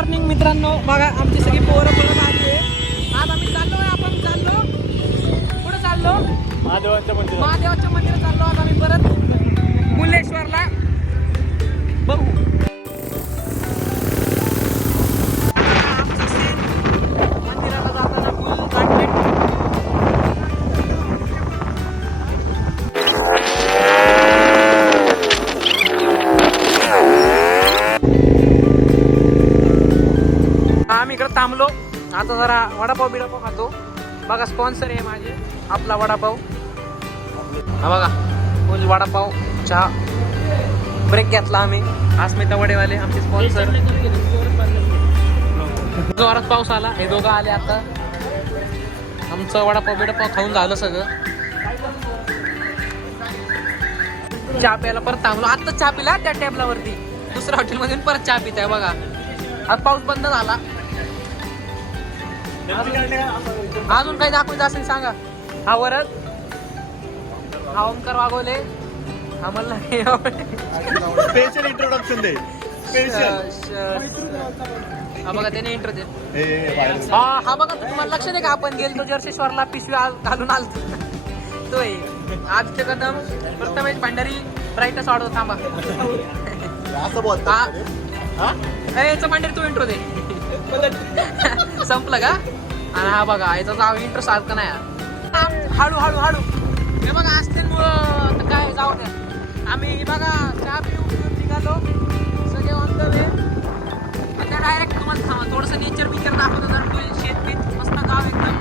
Morning मित्रांनो. बघा आमची सगळी पोरं पळत आली आहे. आज आम्ही चाललोय. आपण चाललो कुठे चाललो? महादेवाच्या मंदिरात चाललो. आज आम्ही परत मुल्लेश्वरला बघू. मंदिराला जाताना फुल काढले. आम्ही इकडे थांबलो. आता जरा वडापाव बिडापाव खातो. बघा स्पॉन्सर आहे माझे आपला वडापाव. हा बघा फुल वडापाव चहा. ब्रेक घेतला आम्ही. अस्मिता वडेवाले आमचे स्पॉन्सर. जोरात पाऊस आला. हे दोघं आले आता. आमचं वडापाव बिडापाव खाऊन झालं सगळं. चहा प्यायला परत थांबलो. आता चहा पिला त्या टेबलावरती. दुसऱ्या हॉटेलमधून परत चहा पिताय बघा. आज पाऊस बंद झाला. अजून काही दाखवायचं असेल सांगा. हा वरद, हा ओमकार वागवले, आम्हाला स्पेशल इंट्रोडक्शन दे. हा बघा त्याने इंट्रो दे. हा बघा तुम्हाला लक्षात आहे का आपण गेलो जर्सेश्वरला पिशवी घालून आलतो तो आहे. आजचे कदम प्रथमेश भांडारी ब्राईटच ऑर्डर. थांबा याचा भांडारी तू इंट्रो दे. संपलं का? आणि हा बघा याचा जाव इंट्रो सारखं नाही. हळू हळू हळू हे बघा असतील काय जाऊ द्या. आम्ही बघा चहा पिऊन निघालो सगळे ऑन द वे. आता डायरेक्ट तुम्हाला थांबा थोडंसं नेचर बिचर दाखवतो. शेतपीत मस्त गाव एकदम.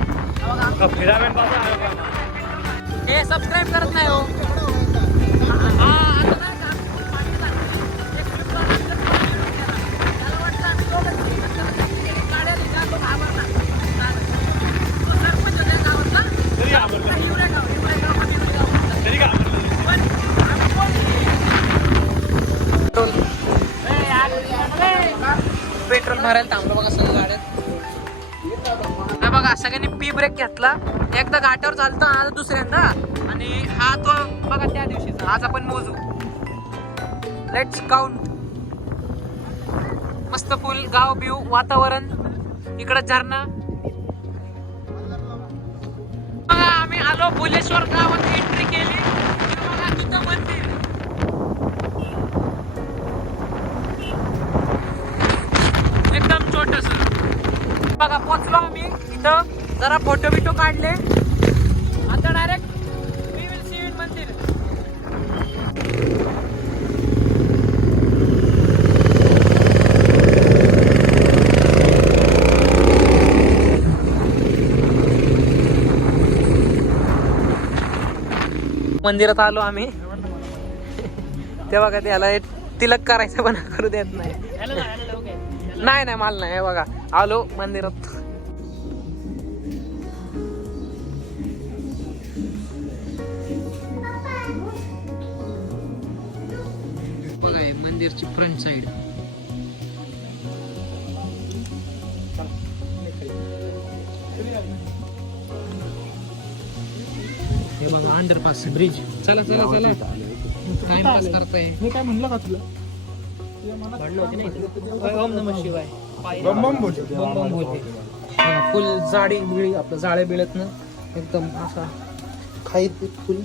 हे सबस्क्राईब करत नाही हो. पेट्रोल भरायला थांबलो बघा सगळ्या गाड्यात. बघा सगळ्यांनी पी ब्रेक घेतला. एकदा घाटावर चालतं आता दुसऱ्यांदा. आणि हा तो बघा त्या दिवशीचा. आज आपण मोजू. Let's count. मस्त फुल गाव बिव वातावरण. इकडं झरणा. बघा आम्ही आलो मुल्लेश्वर गावात एंट्री केली. बघा तिथं मंदिर एकदम छोटस. बघा पोचलो आम्ही इथं. जरा फोटो बिटो काढले. आता direct we will see in mandir. मंदिरात आलो आम्ही. ते बघा त्याला तिलक करायचं पण करू देत नाही. नाही नाही मला नाही. बघा आलो मंदिरात. बघा मंदिरची फ्रंट साइड. हे बघा अंडरपास ब्रिज. चला चला चला टाइमपास करताय. हे काय म्हणलं का तुला? ओम नमः शिवाय. बम बम बोलते. फुल जाडी बिळी आपलं जाळे बिळत ना एकदम असा खाईत फुल.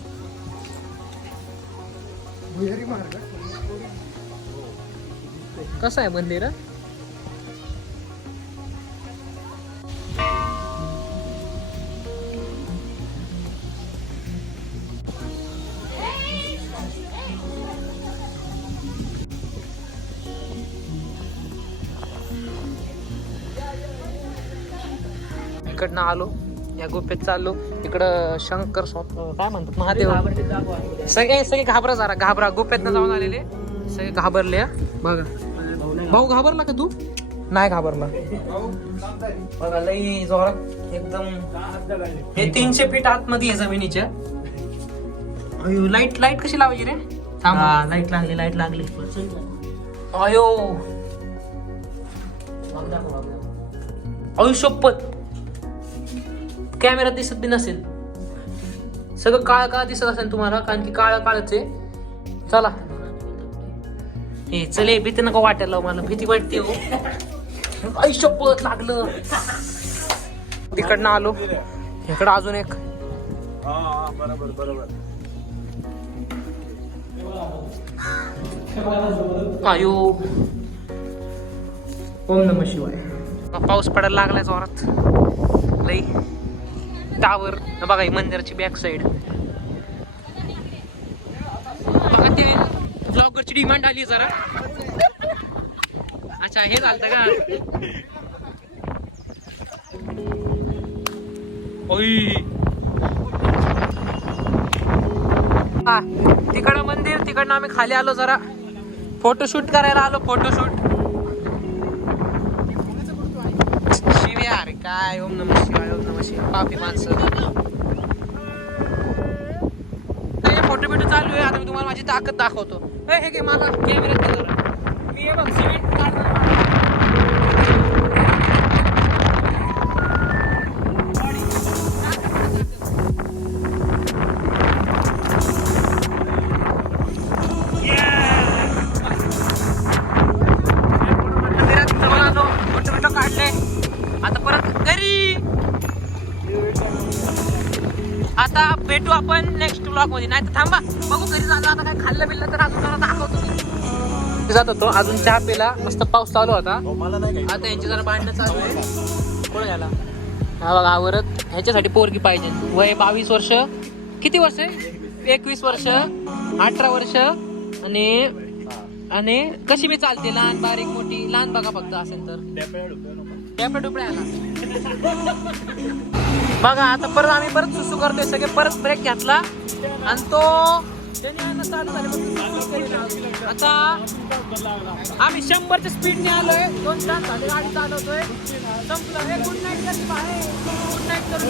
कसं आहे मंदिर? इकडनं आलो या गुफेत चाललो. इकडं शंकर काय म्हणतात महादेव. सगळे घाबरा. जरा घाबरा. गुफेतनं जाऊन आलेले सगळे घाबरले. बघा भाऊ घाबरला का तू? नाही घाबरला. बघा लई जोरात एकदम. हे 300 फीट आतमध्ये आहे जमिनीच्या. लाईट कशी लावायची रे? लाईट लागली. अयो शपथ. कॅमेरा दिसत बी नसेल. सगळं काळ दिसत असेल तुम्हाला कारण की काळच आहे. चला हे चले भीती नका वाटायला. मला भीती वाटते हो. शपथ लागलं. तिकडनं आलो इकडं अजून एक. बरोबर बरोबर. आयो ओम नमः शिवाय. पाऊस पडायला लागलाय जोरात लई. टावर बघा ही मंदिराची बॅक साइड बघा. ते ब्लॉगरची डिमांड आली जरा. अच्छा हे झालं का. तिकडं मंदिर, तिकडनं आम्ही खाली आलो जरा फोटोशूट करायला आलो. फोटोशूट शिव्या अरे काय. ओम नमः शिवाय ओम नमः शिवाय. पापी माणसं. फोटो बिटो चालू आहे. आता मी तुम्हाला माझी ताकद दाखवतो. हे घे मला कॅमेऱ्यात जरा. मी हे बघ सिमेंट काढणार. काढले आता परत घरी. आता भेटू आपण नेक्स्ट ब्लॉग मध्ये. नाही तर थांबा बघू घरी झालं. आता काय खाल्लं बिल्लं तर अजून जरा दाखवतो. जात होतो अजून चहा पिला. मस्त पाऊस चालू होता. आता यांची जरा भांडणं चालू आहे. कोण झाला हा बघा आवरत. ह्याच्यासाठी पोरगी पाहिजे. वय 22 वर्ष. किती वर्ष आहे. 21 वर्ष 18 वर्ष. आणि कशी बी चालते. लहान बारीक मोठी. लहान बघा फक्त असेल तर. टॅपड्या डुपड्या आला बघा. आता परत आम्ही परत सुसू करतोय सगळे. परत ब्रेक घेतला आणि तो चालू झाले. आता आम्ही 100च्या स्पीडने आलोय. 2 तास झाले गाडी चालवतोय. संपलं. हे गुड नाईट करते बाहेर. गुड नाईट करून